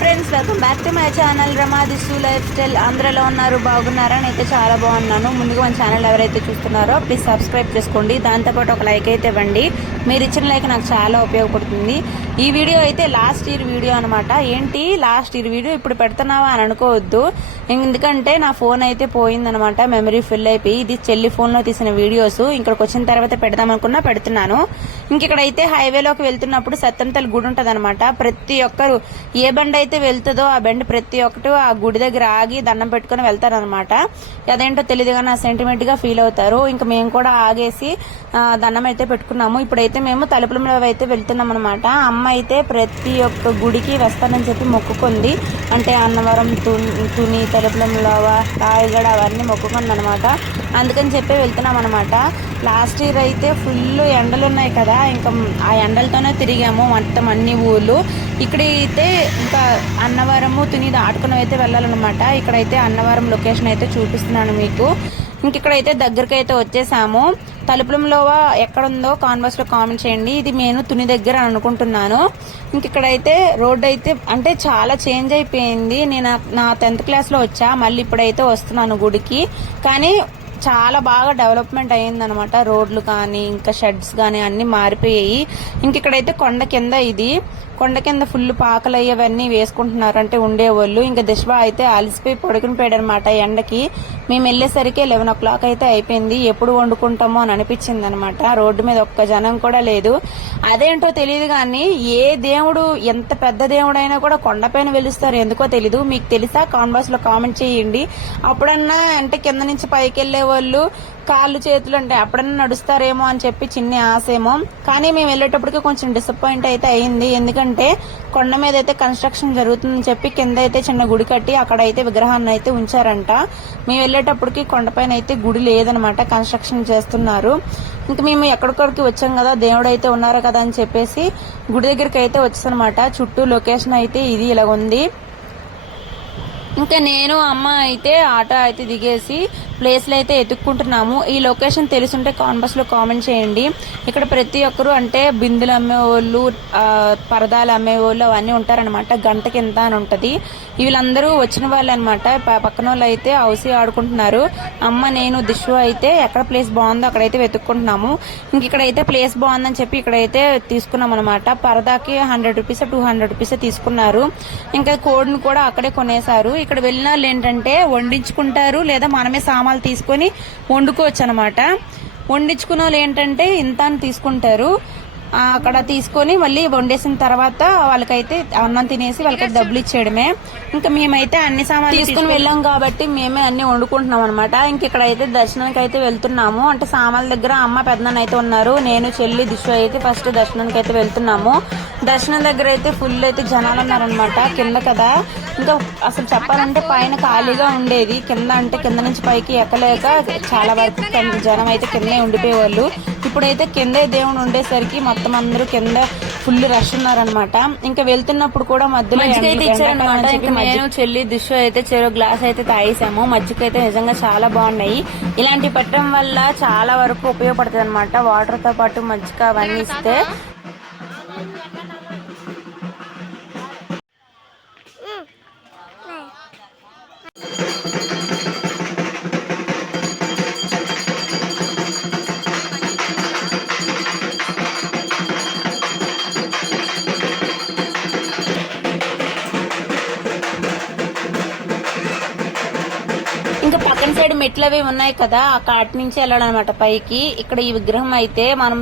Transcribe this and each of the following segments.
Friends, welcome back to my channel Rama దిసు lifestyle. అందరిలో ఉన్నారు, బాగున్నారా? నేనైతే చాలా బాగున్నాను. ముందుగా మన ఛానల్ ఎవరైతే చూస్తున్నారో ప్లీజ్ సబ్స్క్రైబ్ చేసుకోండి. దాంతోపాటు ఒక లైక్ అయితే ఇవ్వండి. మీరు ఇచ్చిన లైక్ నాకు చాలా ఉపయోగపడుతుంది. ఈ వీడియో అయితే లాస్ట్ ఇయర్ వీడియో అనమాట. ఏంటి లాస్ట్ ఇయర్ వీడియో ఇప్పుడు పెడుతున్నావా అని అనుకోవద్దు, ఎందుకంటే నా ఫోన్ అయితే పోయిందనమాట. మెమరీ ఫుల్ అయిపోయి. ఇది చెల్లి ఫోన్ లో తీసిన వీడియోస్. ఇక్కడికి వచ్చిన తర్వాత పెడదాం అనుకున్నా, పెడుతున్నాను. ఇక్కడైతే హైవేలోకి వెళ్తున్నప్పుడు సత్యంతల గుడి ఉంటది అనమాట. ప్రతి ఒక్కరు ఏ బండి అయితే వెళ్తుందో ఆ బండి ప్రతి ఒక్కటి ఆ గుడి దగ్గర ఆగి దండం పెట్టుకుని వెళ్తారనమాట. అదేంటో తెలియదు కానీ సెంటిమెంట్ గా ఫీల్ అవుతారు. ఇంకా మేము కూడా ఆగేసి దండం అయితే పెట్టుకున్నాము. ఇప్పుడైతే మేము తలుపులలో అయితే వెళ్తున్నాం అనమాట. అమ్మ అయితే ప్రతి ఒక్క గుడికి వస్తానని చెప్పి మొక్కుకుంది. అంటే అన్నవరం, తుని, తలుపులలో, రాయగడ అవన్నీ మొక్కుకుంది అనమాట. అందుకని చెప్పి వెళ్తున్నాం అనమాట. లాస్ట్ ఇయర్ అయితే ఫుల్ ఎండలు ఉన్నాయి కదా, ఇంకా ఆ ఎండలతోనే తిరిగాము మొత్తం అన్ని ఊళ్ళు. ఇక్కడైతే ఇంకా అన్నవరము, తుని దాటుకుని అయితే వెళ్ళాలన్నమాట. ఇక్కడైతే అన్నవరం లొకేషన్ అయితే చూపిస్తున్నాను మీకు. ఇక్కడైతే దగ్గరికి అయితే వచ్చేసాము. తలుపులంలో ఎక్కడుందో కాన్వర్స్ లో కామెంట్ చేయండి. ఇది నేను తుని దగ్గర అనుకుంటున్నాను. ఇక్కడైతే రోడ్ అయితే అంటే చాలా చేంజ్ అయిపోయింది. నేను నా 10th క్లాస్ లో వచ్చా, మళ్ళీ ఇప్పుడైతే వస్తున్నాను గుడికి. కానీ చాలా బాగా డెవలప్మెంట్ అయ్యిందనమాట. రోడ్లు కానీ ఇంకా షెడ్స్ కానీ అన్ని మారిపోయాయి. ఇక్కడైతే కొండ కింద, ఇది కొండ కింద ఫుల్ పాకలు అయ్యవన్నీ వేసుకుంటున్నారు అంటే ఉండేవాళ్ళు. ఇంకా దిశ్వ అయితే అలసిపోయి పడుకుని పోయాడు అనమాట ఎండకి. మేము వెళ్ళేసరికి 11 o'clock అయితే అయిపోయింది. ఎప్పుడు వండుకుంటామో అని అనిపించింది అనమాట. రోడ్డు మీద ఒక్క జనం కూడా లేదు. అదేంటో తెలియదు కానీ ఏ దేవుడు ఎంత పెద్ద దేవుడైనా కూడా కొండపైన వెలుస్తారు, ఎందుకో తెలీదు. మీకు తెలుసా? కామెంట్ బాక్స్ లో కామెంట్ చేయండి. అప్పుడన్నా అంటే కింద నుంచి పైకి వెళ్లే వాళ్ళు కాళ్ళు చేతులు అంటే అప్పుడన్నా నడుస్తారేమో అని చెప్పి చిన్న ఆశేమో. కానీ మేము వెళ్ళేటప్పటికి కొంచెం డిసప్పాయింట్ అయితే అయింది. ఎందుకంటే కొండ మీద అయితే కన్స్ట్రక్షన్ జరుగుతుందని చెప్పి కింద అయితే చిన్న గుడి కట్టి అక్కడ అయితే విగ్రహాన్ని అయితే ఉంచారంట. మేము వెళ్ళేటప్పటికి కొండపైన అయితే గుడి లేదనమాట, కన్స్ట్రక్షన్ చేస్తున్నారు. ఇంకా మేము ఎక్కడికొడికి వచ్చాం కదా, దేవుడు అయితే ఉన్నారు కదా అని చెప్పేసి గుడి దగ్గరికి అయితే వచ్చానమాట. చుట్టూ లొకేషన్ అయితే ఇది ఇలా ఉంది. ఇంకా నేను అమ్మ అయితే ఆటో అయితే దిగేసి ప్లేస్లో అయితే ఎత్తుక్కుంటున్నాము. ఈ లొకేషన్ తెలుసుంటే కామెంట్స్ లో కామెంట్ చేయండి. ఇక్కడ ప్రతి ఒక్కరు అంటే బిందులు అమ్మేవాళ్ళు, పరదాలు అమ్మేవాళ్ళు అవన్నీ ఉంటారనమాట. గంట కింద అని ఉంటది. వీళ్ళందరూ వచ్చిన వాళ్ళు అనమాట. పక్కన వాళ్ళు అయితే హౌసీ ఆడుకుంటున్నారు. అమ్మ, నేను, దిశు అయితే ఎక్కడ ప్లేస్ బాగుందో అక్కడైతే వెతుక్కుంటున్నాము. ఇక్కడైతే ప్లేస్ బాగుందని చెప్పి ఇక్కడైతే తీసుకున్నాం అనమాట. పరదాకి 100 రూపీస్ 200 రూపీస్ తీసుకున్నారు. ఇంకా కోడ్ని కూడా అక్కడే కొనేశారు. ఇక్కడ వెళ్ళిన వాళ్ళు ఏంటంటే వండించుకుంటారు, లేదా మనమే సామాన్లు తీసుకొని వండుకోవచ్చు అనమాట. వండించుకున్న వాళ్ళు ఏంటంటే ఇంత తీసుకుంటారు. అక్కడ తీసుకొని మళ్ళీ వండేసిన తర్వాత వాళ్ళకైతే అన్నం తినేసి వాళ్ళకైతే డబ్బులు ఇచ్చేయడమే. ఇంకా మేమైతే అన్ని సామాన్లు తీసుకుని వెళ్ళాం కాబట్టి మేమే అన్ని వండుకుంటున్నాం అనమాట. ఇక్కడైతే దర్శనానికి అయితే వెళ్తున్నాము. అంటే సామాన్ల దగ్గర అమ్మ, పెద్దనాన్న అయితే ఉన్నారు. నేను, చెల్లి, దిశు అయితే ఫస్ట్ దర్శనానికి అయితే వెళ్తున్నాము. దర్శనం దగ్గర అయితే ఫుల్ అయితే జనాలు ఉన్నారనమాట. కింద కదా, ఇంకా అసలు చెప్పాలంటే పైన ఖాళీగా ఉండేది. కింద అంటే కింద నుంచి పైకి ఎక్కలేక చాలా వరకు జనం అయితే కిందే ఉండిపోయేవాళ్ళు. ఇప్పుడైతే కిందే దేవుడు ఉండేసరికి మొత్తం అందరూ కింద ఫుల్ రష్ ఉన్నారనమాట. ఇంకా వెళ్తున్నప్పుడు కూడా మధ్యలో అయితే ఇచ్చారనమాట. నేను, చెల్లి, దిశ అయితే చెరో గ్లాస్ అయితే తాగేసాము. మజ్జిగ అయితే నిజంగా చాలా బాగున్నాయి. ఇలాంటి పెట్టడం వల్ల చాలా వరకు ఉపయోగపడుతుంది అనమాట. వాటర్ తో పాటు మజ్జిగ అవన్నీ ఇస్తే. ఇంకా పక్కన సైడ్ మెట్లు అవి ఉన్నాయి కదా, ఆ కాటి నుంచి వెళ్ళాలన్నమాట పైకి. ఇక్కడ ఈ విగ్రహం అయితే మనం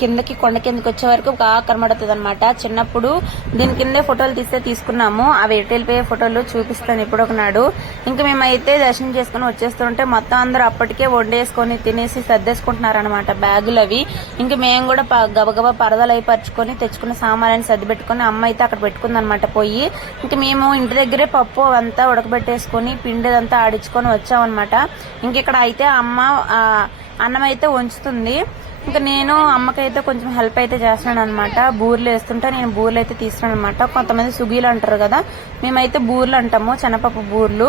కిందకి కొండ కిందకి వచ్చే వరకు బాగా కనబడుతుంది అనమాట. చిన్నప్పుడు దీని కిందే ఫోటోలు తీసుకున్నాము. అవి ఎటెళ్ళిపోయే ఫోటోలు చూపిస్తాను ఇప్పుడు ఒకనాడు. ఇంకా మేమైతే దర్శనం చేసుకుని వచ్చేస్తుంటే మొత్తం అందరూ అప్పటికే వండేసుకొని తినేసి సర్దేసుకుంటున్నారనమాట బ్యాగులు అవి. ఇంకా మేము కూడా గబగబా పరదాలు అవి పరుచుకొని తెచ్చుకున్న సామాన్లని సర్ది పెట్టుకుని అమ్మ అయితే అక్కడ పెట్టుకుందనమాట పోయి. ఇంకా మేము ఇంటి దగ్గరే పప్పు అంతా ఉడకబెట్టేసుకొని పిండి అంతా ఆడించుకొని వచ్చామన్నమాట. ఇక్కడ అయితే అమ్మ అన్నం అయితే వంచుతుంది. ఇంకా నేను అమ్మకైతే కొంచెం హెల్ప్ అయితే చేస్తున్నాను అనమాట. బూర్లు వేస్తుంటే నేను బూర్లు అయితే తీస్తున్నాను అనమాట. కొంతమంది సుగీలు అంటారు కదా, మేమైతే బూర్లు అంటాము, శనగపప్పు బూర్లు.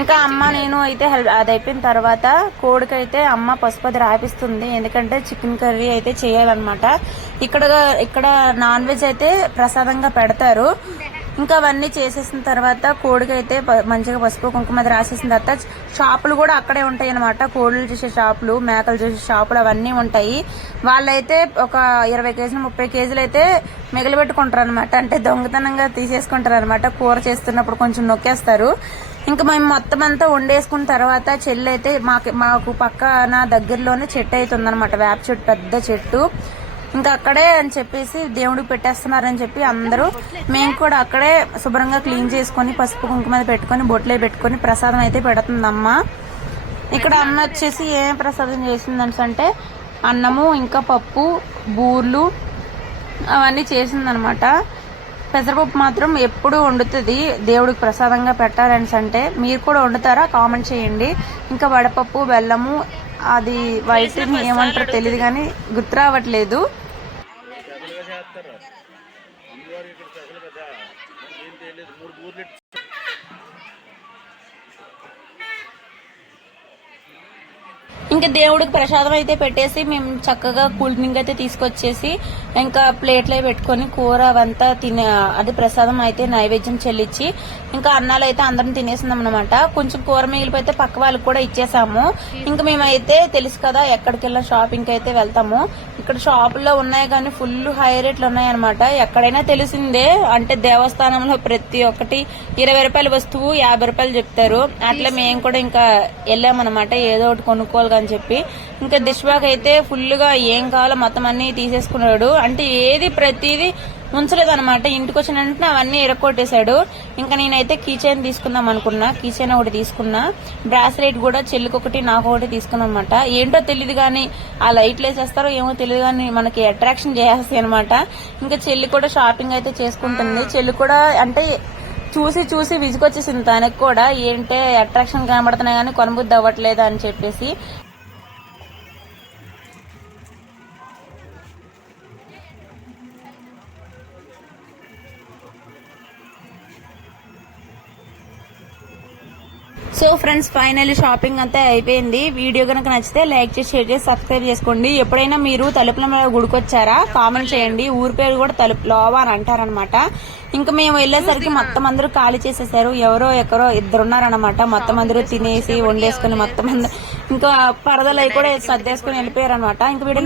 ఇంకా అమ్మ నేను అయితే అది అయిపోయిన తర్వాత కోడికైతే అమ్మ పసుపది రాపిస్తుంది. ఎందుకంటే చికెన్ కర్రీ అయితే చేయాలన్నమాట. ఇక్కడ నాన్ వెజ్ అయితే ప్రసాదంగా పెడతారు. ఇంకా అవన్నీ చేసేసిన తర్వాత కోడికి అయితే మంచిగా పసుపు కుంకుమ రాసేసిన తర్వాత షాపులు కూడా అక్కడే ఉంటాయి అనమాట. కోళ్ళు చేసే షాపులు, మేకలు చేసే షాపులు అవన్నీ ఉంటాయి. వాళ్ళైతే ఒక 20 కేజీలు 30 కేజీలు అయితే మిగిలిపెట్టుకుంటారు అనమాట. అంటే దొంగతనంగా తీసేసుకుంటారు అనమాట. కూర చేస్తున్నప్పుడు కొంచెం నొక్కేస్తారు. ఇంకా మేము మొత్తం అంతా వండేసుకున్న తర్వాత చెల్లి అయితే మాకు పక్కన దగ్గరలోనే చెట్టు అయితే ఉందన్నమాట. వేప చెట్టు, పెద్ద చెట్టు. ఇంకా అక్కడే అని చెప్పేసి దేవుడికి పెట్టేస్తున్నారని చెప్పి అందరూ మేము కూడా అక్కడే శుభ్రంగా క్లీన్ చేసుకుని పసుపు కుంకుమ పెట్టుకుని బొట్లే పెట్టుకుని ప్రసాదం అయితే పెడుతుందమ్మ. ఇక్కడ అమ్మ వచ్చేసి ఏం ప్రసాదం చేసిందంటే అన్నము, ఇంకా పప్పు, బూర్లు అవన్నీ చేసిందనమాట. పెసరపప్పు మాత్రం ఎప్పుడు వండుతుంది దేవుడికి ప్రసాదంగా పెట్టాలని అంటే. మీరు కూడా వండుతారా? కామెంట్ చేయండి. ఇంకా వడపప్పు, బెల్లము, అది వైట్ ఏమంటారో తెలియదు కానీ గుర్తు రావట్లేదు. ఇంకా దేవుడికి ప్రసాదం అయితే పెట్టేసి మేము చక్కగా కూల్ డ్రింక్ అయితే తీసుకొచ్చేసి ఇంకా ప్లేట్లో పెట్టుకొని కూర అవంతా అది ప్రసాదం అయితే నైవేద్యం చెల్లించి ఇంకా అన్నాలు అయితే అందరం తినేసిందాం అనమాట. కొంచెం కూర మిగిలిపోతే పక్క వాళ్ళకి కూడా ఇచ్చేసాము. ఇంకా మేమైతే తెలుసు కదా ఎక్కడికి వెళ్ళినా షాపింగ్ అయితే వెళ్తాము. ఇక్కడ షాపుల్లో ఉన్నాయి కానీ ఫుల్ హై రేట్లు ఉన్నాయన్నమాట. ఎక్కడైనా తెలిసిందే, అంటే దేవస్థానంలో ప్రతి ఒక్కటి 20 రూపాయల వస్తువు 50 రూపాయలు చెప్తారు. అట్లా మేము కూడా ఇంకా వెళ్ళామన్నమాట ఏదో ఒకటి కొనుక్కోవాలి అని చెప్పి. ఇంకా దిష్బాగ్ అయితే ఫుల్ గా ఏం కావాలో మొత్తం అన్ని తీసేసుకున్నాడు. అంటే ఏది ప్రతిదీ ఉంచలేదు అనమాట. ఇంటికి వచ్చిన వెంటనే అవన్నీ ఎరక్కొట్టేశాడు. ఇంకా నేనైతే కీ చైన్ తీసుకుందాం అనుకున్నా. కీ చైన్ ఒకటి తీసుకున్నా, బ్రాస్లెట్ కూడా చెల్లికి ఒకటి నాకు ఒకటి తీసుకున్నా అనమాట. ఏంటో తెలియదు కానీ ఆ లైట్లు వేసేస్తారో ఏమో తెలియదు కానీ మనకి అట్రాక్షన్ చేస్తాయి అనమాట. ఇంకా చెల్లి కూడా షాపింగ్ అయితే చేసుకుంటుంది. చెల్లి కూడా అంటే చూసి చూసి విసుకొచ్చేసింది తనకు కూడా. ఏంటే అట్రాక్షన్ కనబడుతున్నాయి కానీ కొనబుద్ధి అవ్వట్లేదు అని చెప్పేసి. సో ఫ్రెండ్స్, ఫైనల్లీ షాపింగ్ అంతా అయిపోయింది. వీడియో కనుక నచ్చితే లైక్ చేసి, షేర్ చేసి, సబ్స్క్రైబ్ చేసుకోండి. ఎప్పుడైనా మీరు తలుపుల గుడికొచ్చారా? కామెంట్ చేయండి. ఊరి పేరు కూడా లోవా అని అంటారనమాట. ఇంకా మేము వెళ్ళేసరికి మొత్తం అందరూ ఖాళీ చేసేసారు. ఎవరో ఎక్కరో ఇద్దరున్నారనమాట. మొత్తం అందరూ తినేసి వండేసుకుని మొత్తం అందరూ ఇంకా పరదలు అవి కూడా సర్దేసుకుని వెళ్ళిపోయారు అనమాట. ఇంకా వీడియో